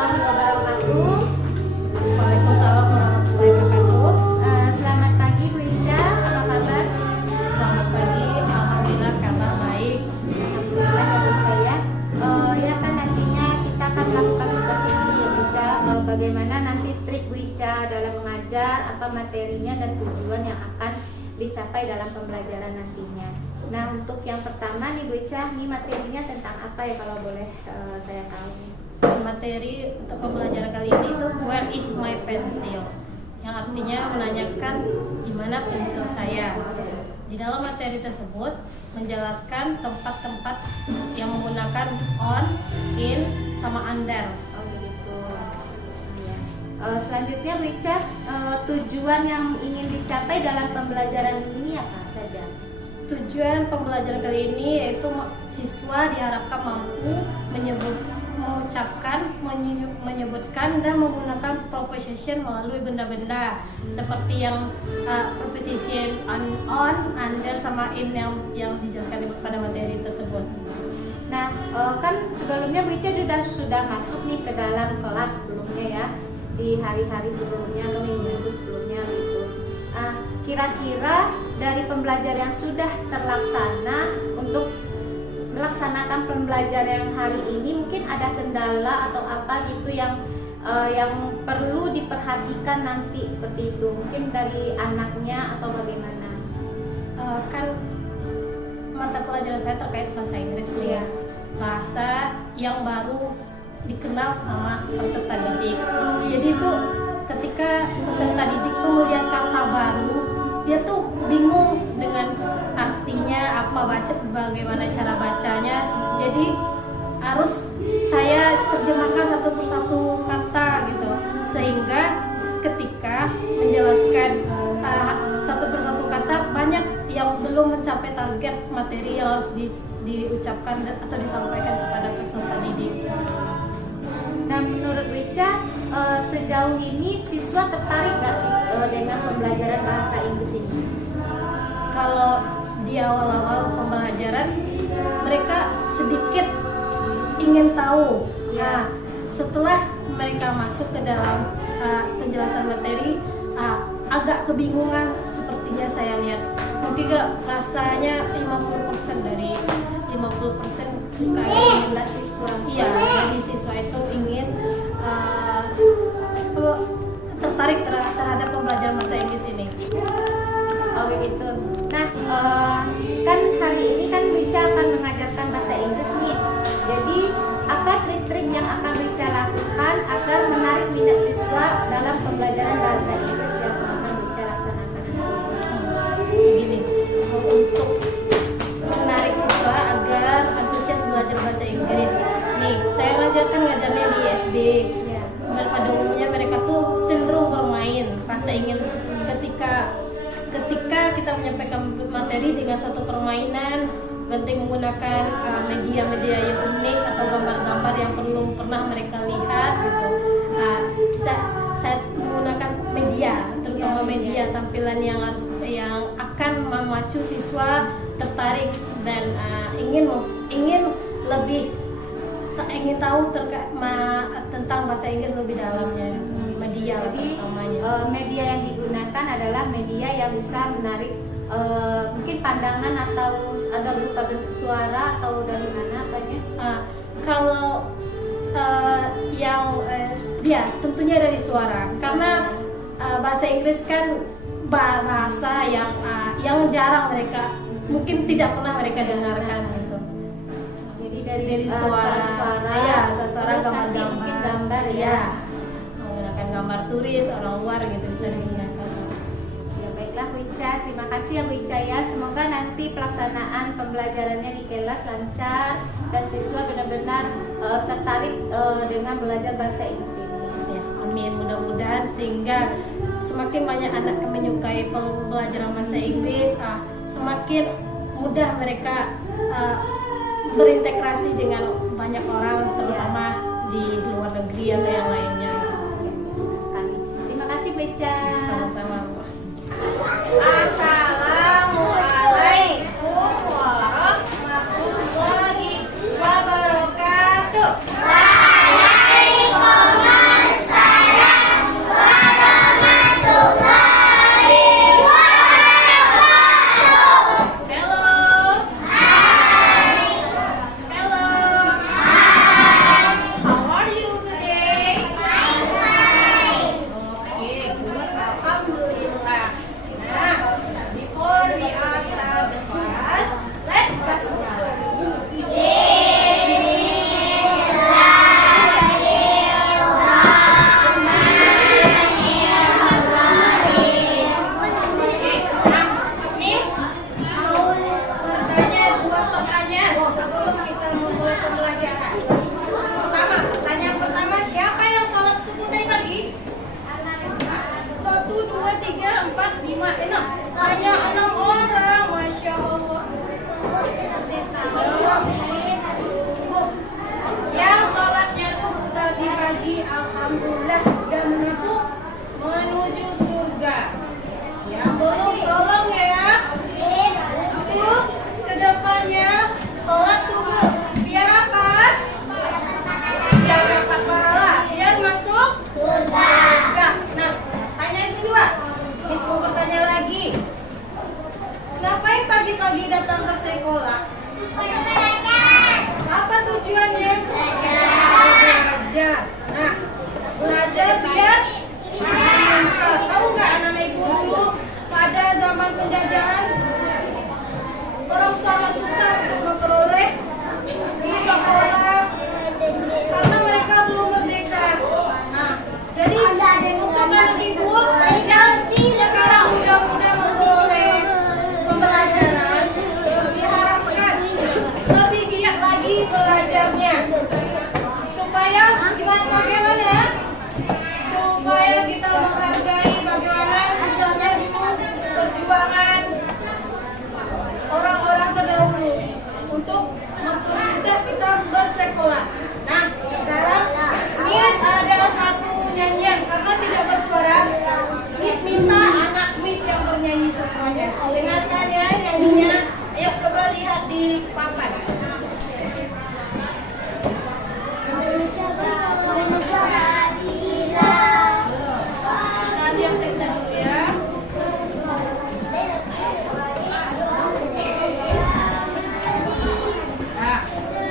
warahmatullahi wabarakatuh. Waalaikumsalam warahmatullahi wabarakatuh. Selamat pagi Bu Ica, apa kabar? Selamat pagi, alhamdulillah kabar baik. Alhamdulillah ya Bu Ica ya. Ya kan nantinya kita akan melakukan supervisi ya Bu Ica. Bagaimana nanti trik Bu Ica dalam mengajar, apa materinya dan tujuan yang akan dicapai dalam pembelajaran nantinya. Nah untuk yang pertama nih Bu Ica, ini materinya tentang apa ya kalau boleh saya tahu? Materi untuk pembelajaran kali ini itu Where is my pencil? Yang artinya menanyakan di mana pensil saya. Di dalam materi tersebut menjelaskan tempat-tempat yang menggunakan on, in, sama under. Oh begitu. Ya. Selanjutnya Bu Ica, tujuan yang ingin dicapai dalam pembelajaran ini apa saja? Tujuan pembelajaran kali ini yaitu siswa diharapkan mampu mengucapkan, menyebutkan dan menggunakan preposition melalui benda-benda seperti yang preposition on, under, sama in yang dijelaskan pada materi tersebut. Nah, kan sebelumnya Bu Ica sudah masuk nih ke dalam kelas sebelumnya ya, di hari-hari sebelumnya atau minggu sebelumnya gitu. Kira-kira dari pembelajaran yang sudah terlaksana untuk melaksanakan pembelajaran hari ini mungkin ada kendala atau apa gitu yang perlu diperhatikan nanti seperti itu, mungkin dari anaknya atau bagaimana? Kan mata pelajaran saya terkait bahasa Inggris ya, bahasa yang baru dikenal sama peserta didik. Jadi itu ketika peserta didik tuh melihat kata baru, dia tuh bingung dengan artinya apa, bagaimana cara bacanya. Jadi harus saya terjemahkan satu persatu kata gitu, sehingga ketika menjelaskan satu persatu kata banyak yang belum mencapai target materi yang harus diucapkan atau disampaikan kepada peserta didik. Nah menurut Bu Ica, sejauh ini siswa tertarik nggak dengan pembelajaran bahasa Inggris ini? Kalau di awal-awal pembelajaran mereka sedikit ingin tahu. Nah, setelah mereka masuk ke dalam penjelasan materi, agak kebingungan sepertinya saya lihat. Mungkin rasanya 50% dari 50% kayak siswa. Iya, jadi siswa itu ingin tertarik terhadap pembelajaran bahasa Inggris ini. Oh begitu. Nah, kan hari ini kan Bu Ica akan mengajarkan bahasa Inggris nih. Jadi apa trik-trik yang akan Bu Ica lakukan agar menarik minat siswa dalam pembelajaran bahasa Inggris yang akan Bu Ica laksanakan? Begini, untuk menarik siswa agar antusias belajar bahasa Inggris. Nih, saya ngajarnya di SD. Ya. Pada umumnya mereka tuh cenderung bermain, rasa ingin ketika kita menyampaikan materi dengan satu permainan, penting menggunakan media-media yang unik atau gambar-gambar yang belum pernah mereka lihat gitu. Saya menggunakan media, terutama media tampilan yang akan memacu siswa tertarik dan ingin tahu tentang bahasa Inggris lebih dalamnya. Media. Jadi media yang digunakan adalah media yang bisa menarik mungkin pandangan atau ada berupa bentuk suara atau dari mana apanya? Kalau tentunya dari suara, karena bahasa Inggris kan bahasa yang jarang mereka, mungkin tidak pernah mereka dengarkan gitu. Jadi dari suara, terus nanti mungkin gambar ya. Menggunakan gambar tulis orang luar gitu bisa digunakan. Ya baiklah Bu Ica, terima kasih ya Bu Ica ya. Semoga nanti pelaksanaan pembelajarannya di kelas lancar dan siswa benar-benar tertarik dengan belajar bahasa Inggris ini. Ya, amin. Mudah-mudahan sehingga semakin banyak anak yang menyukai pembelajaran bahasa Inggris, semakin mudah mereka berintegrasi dengan banyak orang, terutama di luar negeri atau yang lainnya. Terima kasih Bu Ica. Sama-sama. Assalamualaikum warahmatullahi wabarakatuh. Waalaikumsalam bersekolah? Apa tujuannya? Belajar. Nah, belajar biar tahu nggak anak ibu dulu pada zaman penjajahan orang sangat susah untuk memperoleh sekolah karena mereka belum merdeka. Nah, jadi untuk anak ibu yang sekarang mudah-mudah memperoleh pembelajaran diharapkan lebih giat lagi belajarnya supaya bagaimana? Supaya kita menghargai bagaimana susahnya dulu perjuangan orang-orang terdahulu untuk mempermudah kita bersekolah. Nah, sekarang Miss ada satu nyanyian karena tidak bersuara. Miss minta anak Miss yang bernyanyi semuanya. Dengarkan ya nyanyinya. Ayo coba lihat di papan. Nanti yang kita dulu ya. Nah,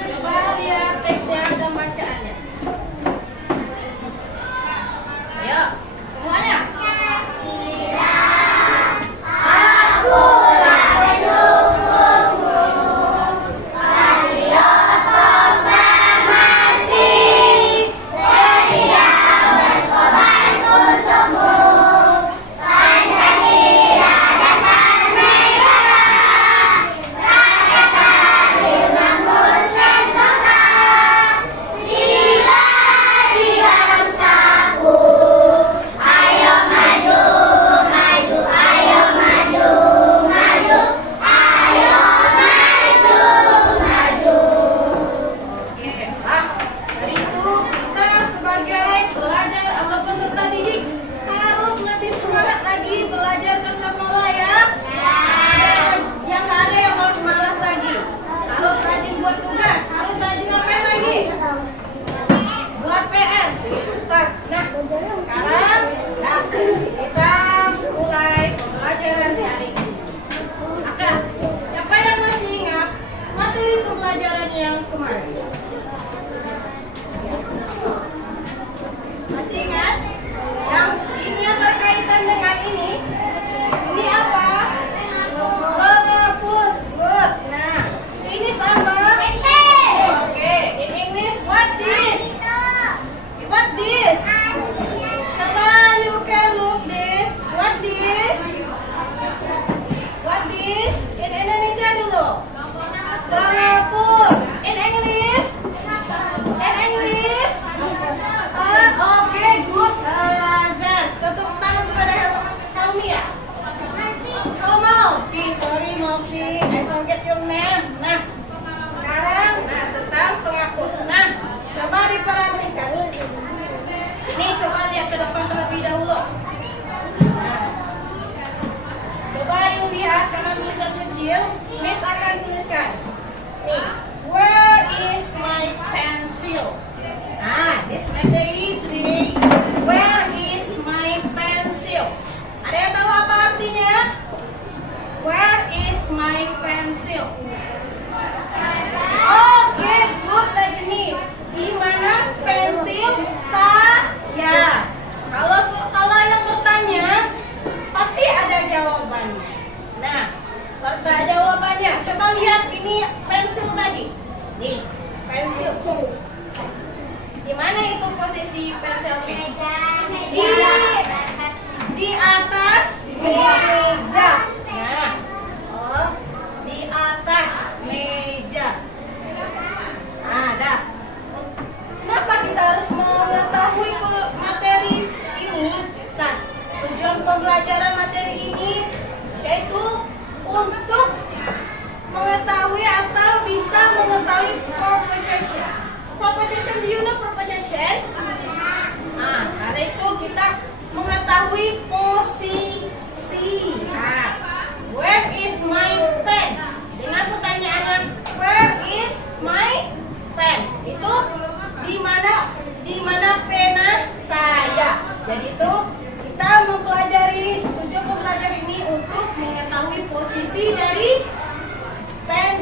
coba lihat teksnya dan bacaannya. Ayo, semuanya. Miss akan tuliskan. Where is my pencil? Nah, this materi today. Where is my pencil? Ada yang tahu apa artinya? Where is my pencil? Oke, good, Najmi. Di mana pensil saya? Kalau yang bertanya pasti ada jawabannya. Nah, jawabannya. Coba lihat ini pensil tadi. Nih, pensil. Di mana itu posisi pensil Miss? Di atas meja. Nah, di atas meja. Nah, dah. Kenapa kita harus mengetahui materi ini? Nah, tujuan pembelajaran materi ini yaitu untuk mengetahui atau bisa mengetahui proposition. Proposition, do you know proposition? Nah, karena itu kita mengetahui posisi. Nah, where is my pen? Dengan pertanyaan where is my pen? Itu di mana pena saya. Jadi itu kita mempelajari tujuan pembelajaran ini untuk mengetahui posisi dari pen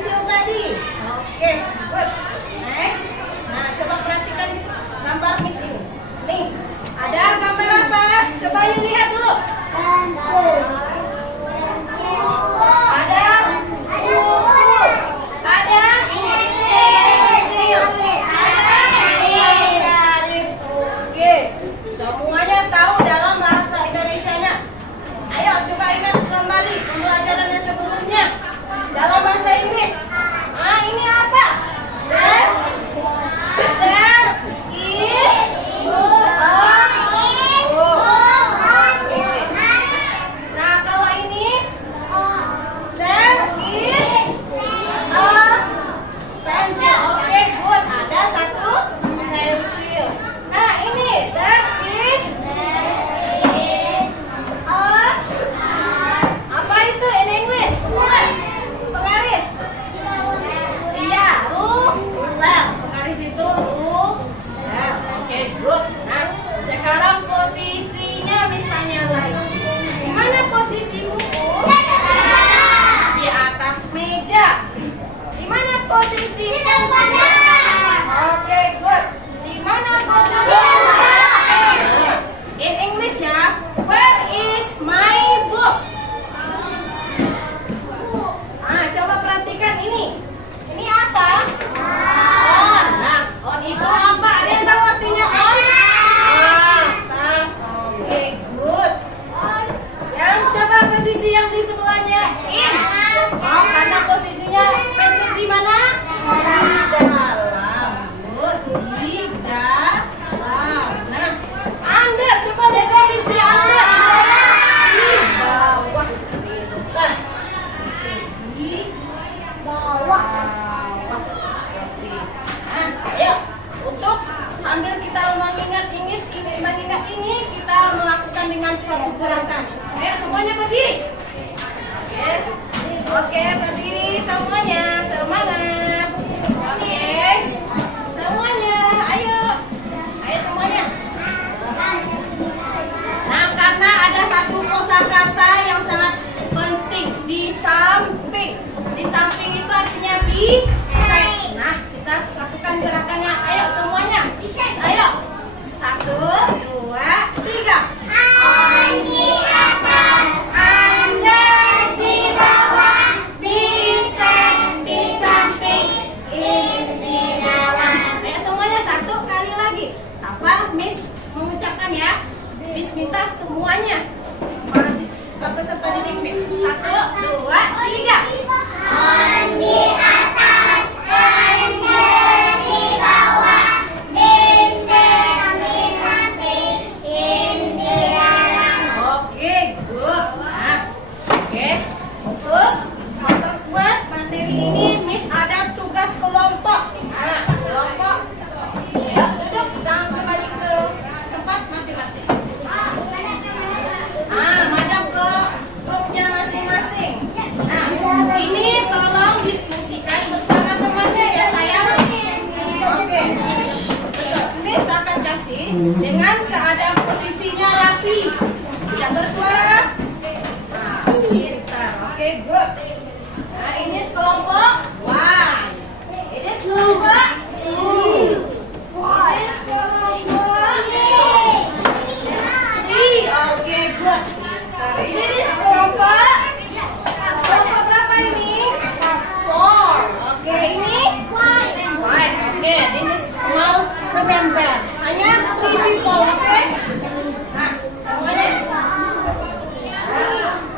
posisi Oke, good. Di mana posisi Nah, in English ya. Where is my book? Coba perhatikan ini. Ini apa? On. Nah, on itu apa? Ada yang tahu artinya on? Tas. Oke, good. Yang coba posisi yang di sebelahnya in. Karena posisinya pensil di mana? Di dalam. Good. Di dalam. Nah, under. Coba lihat posisi under. Di bawah. Nah, di bawah. Nah, ayo untuk sambil kita mengingat ini kita melakukan dengan suatu gerakan. Ayo semuanya berdiri. Oke, berdiri semuanya. Semangat. Oke. Semuanya, ayo. Ayo semuanya. Nah, karena ada satu kosakata yang sangat penting di samping. Di samping itu artinya bisa. Nah, kita lakukan gerakannya. Ayo semuanya. Ayo. 1, 2, 3. On di atas, under di bawah, bisa di samping, in di dalam. Ayo semuanya 1 kali lagi. Apa Miss mengucapkan ya? Miss minta semuanya. Masih peserta didik Miss. 1, 2, 3. On di atas, under di bawah, bisa di samping, in di dalam. Oke, good. Nah, oke. Untuk memperkuat materi ini, Miss ada tugas kelompok. Nah, kelompok. Ya, duduk dan kembali ke tempat masing-masing. Madam ke grupnya masing-masing. Nah, ini tolong diskusikan bersama temannya ya sayang. Oke. Miss akan kasih dengan keadaan posisinya rapi. Tidak bersuara. Nah, pintar. Oke, good. Nah, ini sekelompok 1. Ini sekelompok 2. Ini sekelompok 3. Oke, good. Ini sekelompok berapa ini? 4. Oke, ini 5. Oke, this is small. Remember, hanya 3 people. Oke. Nah, semuanya.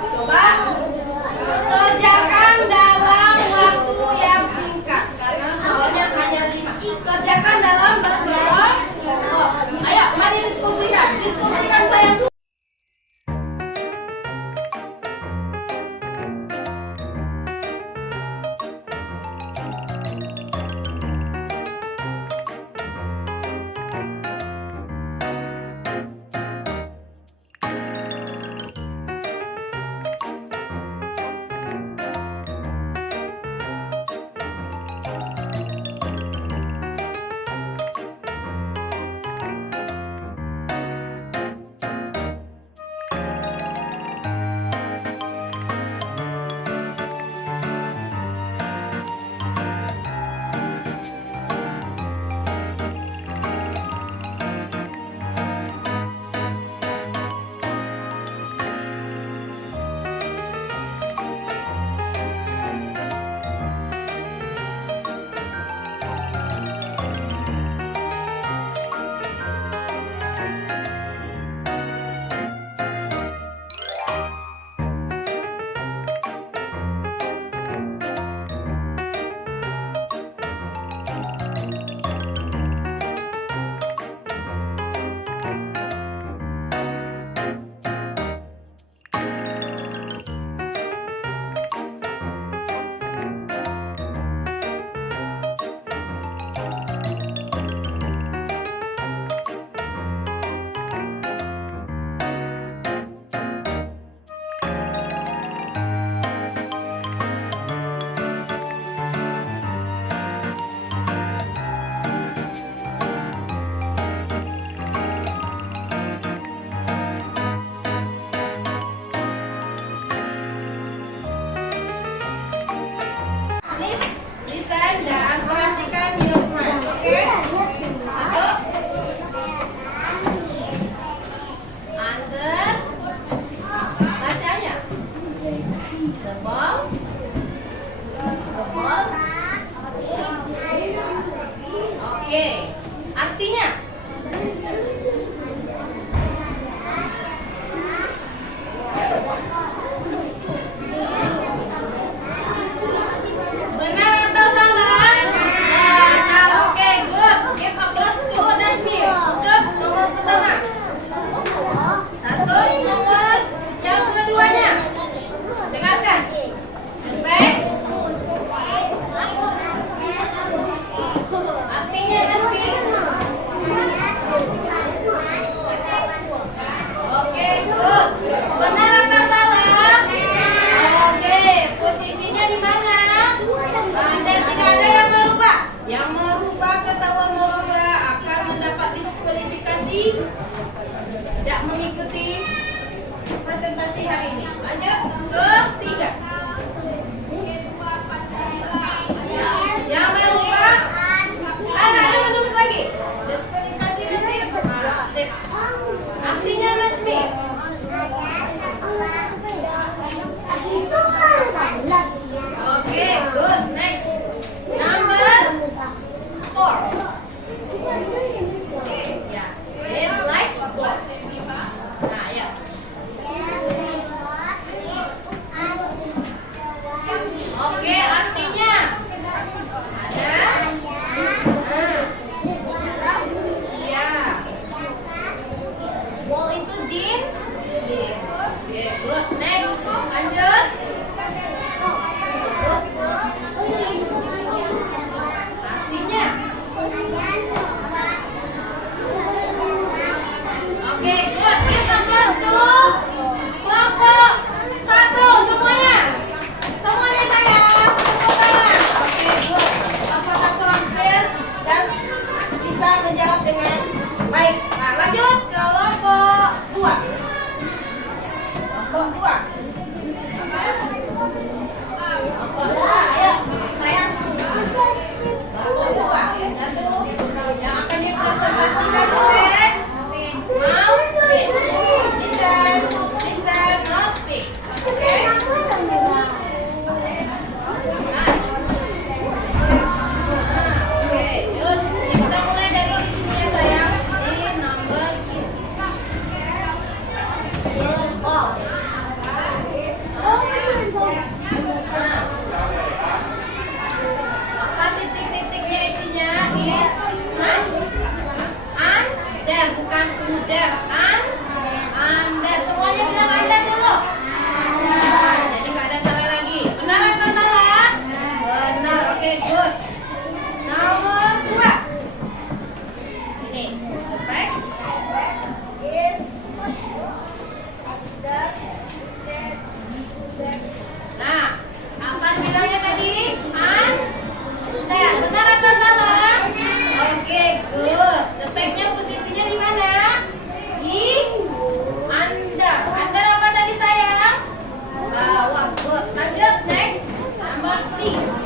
Coba kerjakan dalam waktu yang singkat karena soalnya hanya 5. Kerjakan dalam berkelompok. Ayo, mari diskusikan. Diskusikan sayang. stand dan perhatikan your friend. Oke? Satu. Under. Bacanya. The ball. The ball. Oke. Artinya. Benar atau salah? Benar. Oke, good. Give applause to Nazmi. Untuk nomor pertama. Satu, nomor yang keduanya. Dengarkan. The bag. Artinya Nazmi. Oke, good. Benar atau salah? Oke, posisinya di mana? Dan tidak ada yang merubah. Yang merubah ketahuan merubah akan mendapat diskualifikasi. Tidak mengikuti presentasi hari ini. Lanjut ke 3. Yang merubah ada menulis lagi. Diskualifikasi nanti. Sip. Artinya Najmi. Oke, good. Next. Number 4. Ya, red light board. Nah, ya. Oke, artinya ada. Nah. Iya. Wall itu din. Oke, good. Next. Lanjut. Artinya. Oke, good. Kita plus tuh. Kelompok 1 semuanya. Semuanya sayang. Tepuk tangan. Oke, good. Kelompok 1 hampir dan bisa menjawab dengan baik. Nah, lanjut ke kelompok 2. Kelompok 2. Kelompok 2, ayo sayang. Kelompok 2. Satu yang akan dipresentasikan oleh Mau Rich. Listen, no speak. Oke? Nice. Oke, terus kita mulai dari di sini ya sayang. Di number 2. Ball. Nah, apa titik-titiknya isinya? Is under, bukan under. Under. Semuanya bilang under dulu. Nah, jadi nggak ada salah lagi. Benar atau salah? Benar. Oke, good. Nomor 2. Ini. Perfect. Nah, apa bilangnya tadi? Under. Benar atau salah? Oke, good. Tepeknya posisinya di mana? Di under. Under apa tadi sayang? Bawah. Good. Lanjut next. Number 3.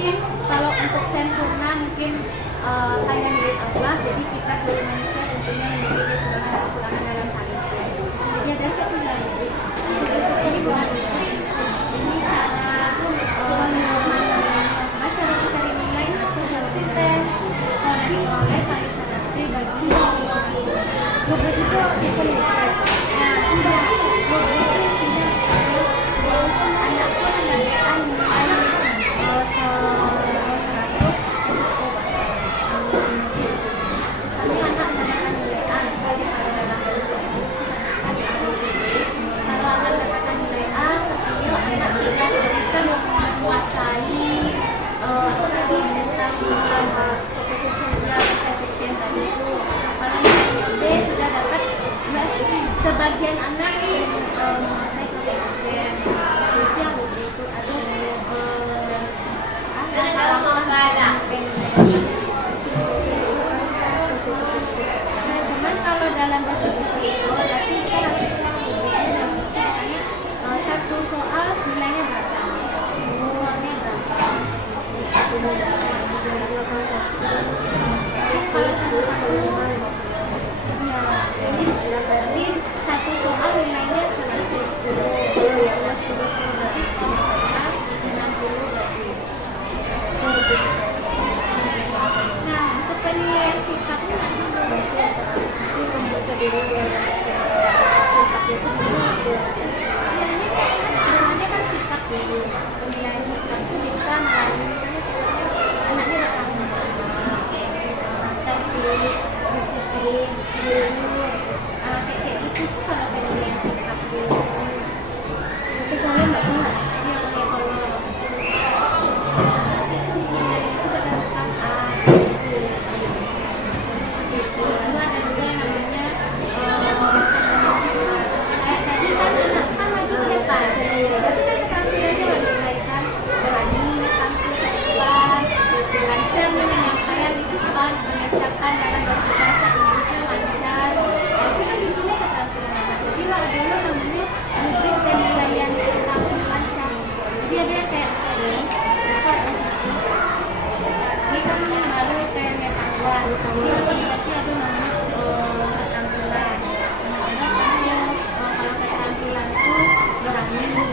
mungkin kalau untuk sempurna mungkin kayak mirip Allah, jadi kita sebagai manusia tentunya memiliki kekurangan dalam hal itu. Jadi ada satu lagi, ini bukan ini cara mencari nilai atau jalur tes sekolah diperoleh pada saat pribadi masing-masing. Begitu itu nah enggak begitu sini walaupun anak pun menanyakan nilai 100 misalnya anak mendapatkan nilai A misalnya pada dalam kalau anak mendapatkan nilai A yuk anak sudah bisa menguasai apa tadi tentang proposition tadi itu kalau nilainya B sudah dapat sebagian anak menguasai proposition itu yang begitu cuman kalau dalam bentuk itu berarti kita harus satu soal nilainya berapa soalnya berapa kalau satu berarti satu soal nilainya 110 berarti soal 60 berarti. Nah untuk penilaian sikap sebenarnya kan sikap dulu penilaian sikap itu bisa melalui misalnya sebenarnya anaknya datang tertib, disiplin, jujur kayak gitu sih kalau penilaian sikap dulu. Tapi kalian nggak tahu yang kalau itu dinilai itu berdasarkan itu ada juga yang namanya kayak tadi kan anak kan maju ke depan berarti kan keterampilannya menilaikan berani, santun, ikhlas, lancar menyampaikan kan mengucapkan dalam bahasa Inggrisnya lancar itu kan dinilai keterampilan anak. Jadi lah dulu namanya rubrik penilaian keterampilan lancar. Jadi ada yang kayak ini kan baru kayak metahuan berarti ada namanya keterampilan. Kalau keterampilan itu berani terus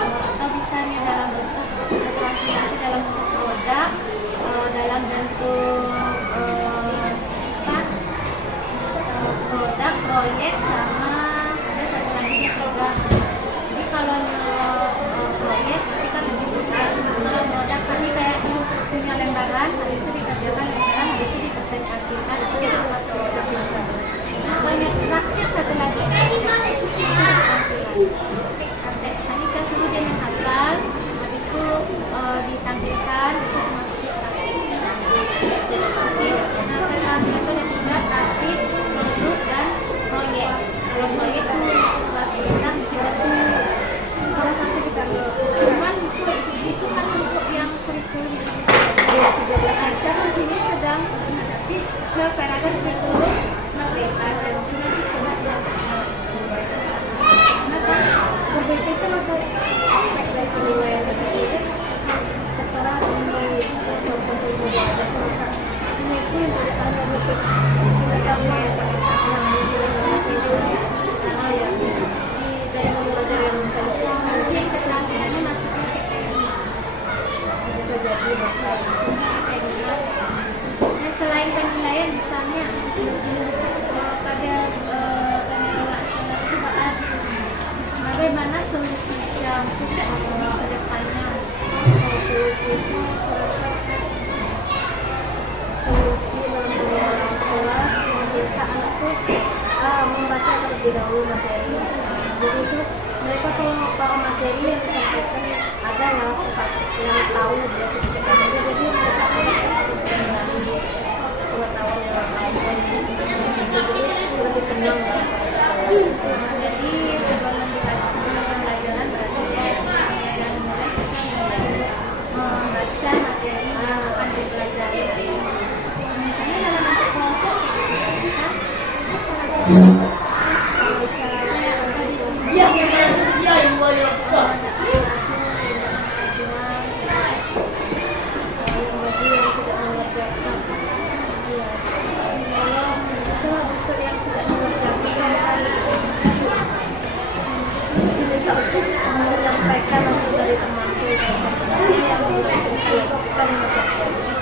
atau misalnya dalam bentuk keterampilan itu dalam bentuk produk dalam bentuk produk, proyek sama ada satu lagi program. Jadi kalau proyek kita lebih besar, kalau produk kami kayak punya lembaran, habis itu dikerjakan lembaran, habis itu dipresentasikan, itu kita buat produk juga. Banyak praktik satu lagi. Misalnya kita suruh dia menghafal, habis itu ditampilkan, itu termasuk nah, keterampilan itu ada 3 praktik, produk, dan proyek. Kalau proyek itu kelas kita salah satu kita cuman itu kan untuk yang kurikulum 13 aja kan ini sedang melaksanakan kurikulum merdeka dan juga coba merdeka itu untuk aspek dari penilaian tersebut tertera nilai itu yang bertanda bentuk mereka yang dari belajar yang mungkin keterampilannya masih bisa jadi nah, selain penilaian misalnya pada pengelolaan kebahan bagaimana solusi untuk ke depannya solusi dalam kelas bisa anak tuh membaca terlebih dahulu materi. Jadi itu mereka kalau materi yang disampaikan ada yang tahu dia sedikit aja, jadi mereka mengalami pengetahuan yang lain. Jadi lebih tenang. Jadi sebelum dilakukan pembelajaran berarti dia dan mulai sesuai membaca materi yang akan dipelajari. Misalnya dalam bentuk kelompok minta untuk menyampaikan hasil dari temanku yang dilakukan itu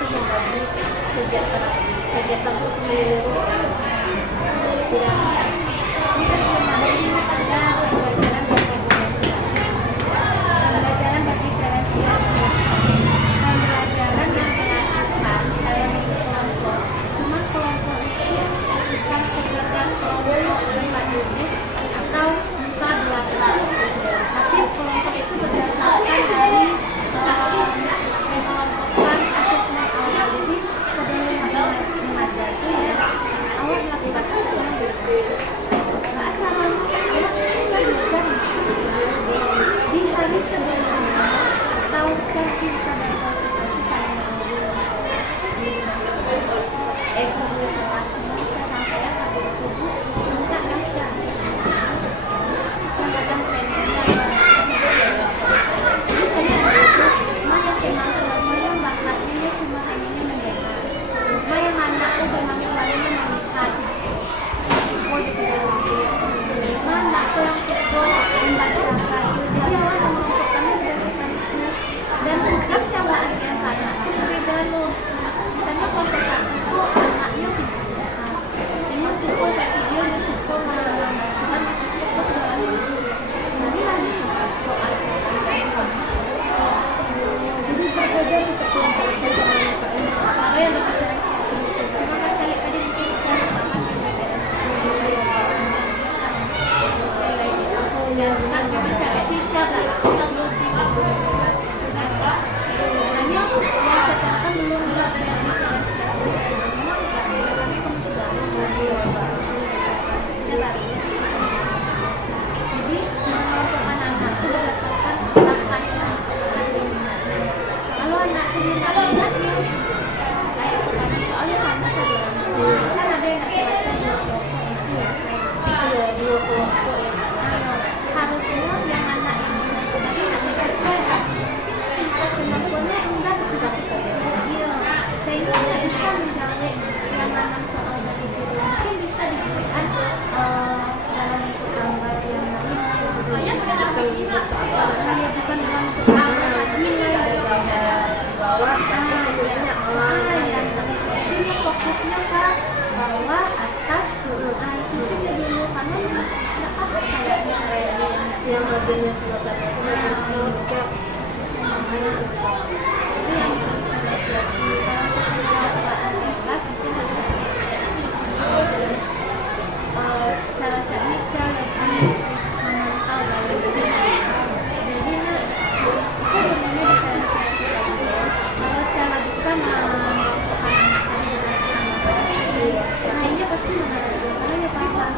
membagi kegiatan untuk menyeluruh Ini kan sebenarnya ada pembelajaran berdiferensiasi, pembelajaran yang dilakukan dalam kelompok. Cuma kelompok itu bukan sekedar kelompok tempat duduk atau muka belakang, tapi kelompok itu berdasarkan dari mengelompokkan asesmen awal. Jadi sebelum mengajar itu ya awal melakukan asesmen dulu. Di hari sebelumnya atau mungkin bisa berkonsultasi sama guru kelas bisa sampaikan pada guru minta baca catatan plannya mana teman-teman bakatnya cuma hanya mendengar, yang anakku bermanfaatnya melihat mana aku yang suka membacakan jadi awal menentukannya berdasarkan itu dan tugas yang mbak Adrian tanya itu berbeda loh. Misalnya kelompok satu itu anaknya ini suka kayak video, dia suka membacakan, dia suka soalnya nanti lagi suka soal jadi berbeda sih kelompok itu kalau yang berdiferensiasi cuma kan cari tadi mungkin cari teman yang berdiferensiasi yang memang cara kita lah kalau sih hanya yang catatan belum ada yang diferensiasi memang nggak sih karena kamu sudah diferensiasi jadi mengelompokkan anak itu berdasarkan bakatnya kalau anakku minta minatnya kayak tadi soalnya sama saja kan ada yang nggak dua kelompok itu ya dua kelompok ya harusnya yang anak yang tadi anak tingkat kemampuannya rendah sudah iya sehingga nggak bisa menjawab yang anak soal dari guru mungkin bisa diberikan dalam bentuk gambar yang lain bukan dalam bentuk gambar nilai bawah fokusnya ini fokusnya ke bawah atas itu sih dulu karena nggak paham kayaknya yang bagiannya selesai itu kayak makanya ini yang ada seleksi perasaan kelas mungkin cara tekniknya lebih memantau jadi itu sebenarnya diferensiasi kalau cara bisa menentukan lainnya pasti menarik karena ya paham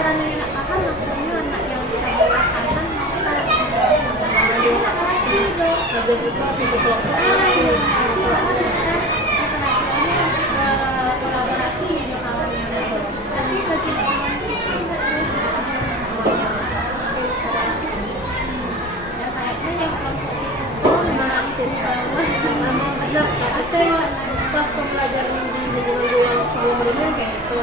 karena anak paham makanya anak yang bisa berpaham mau juga kolaborasi jadi kawan tapi bagi teman itu ya kayaknya yang kelompok itu memang jadi benar saya pas pembelajaran di minggu yang sebelumnya kayak itu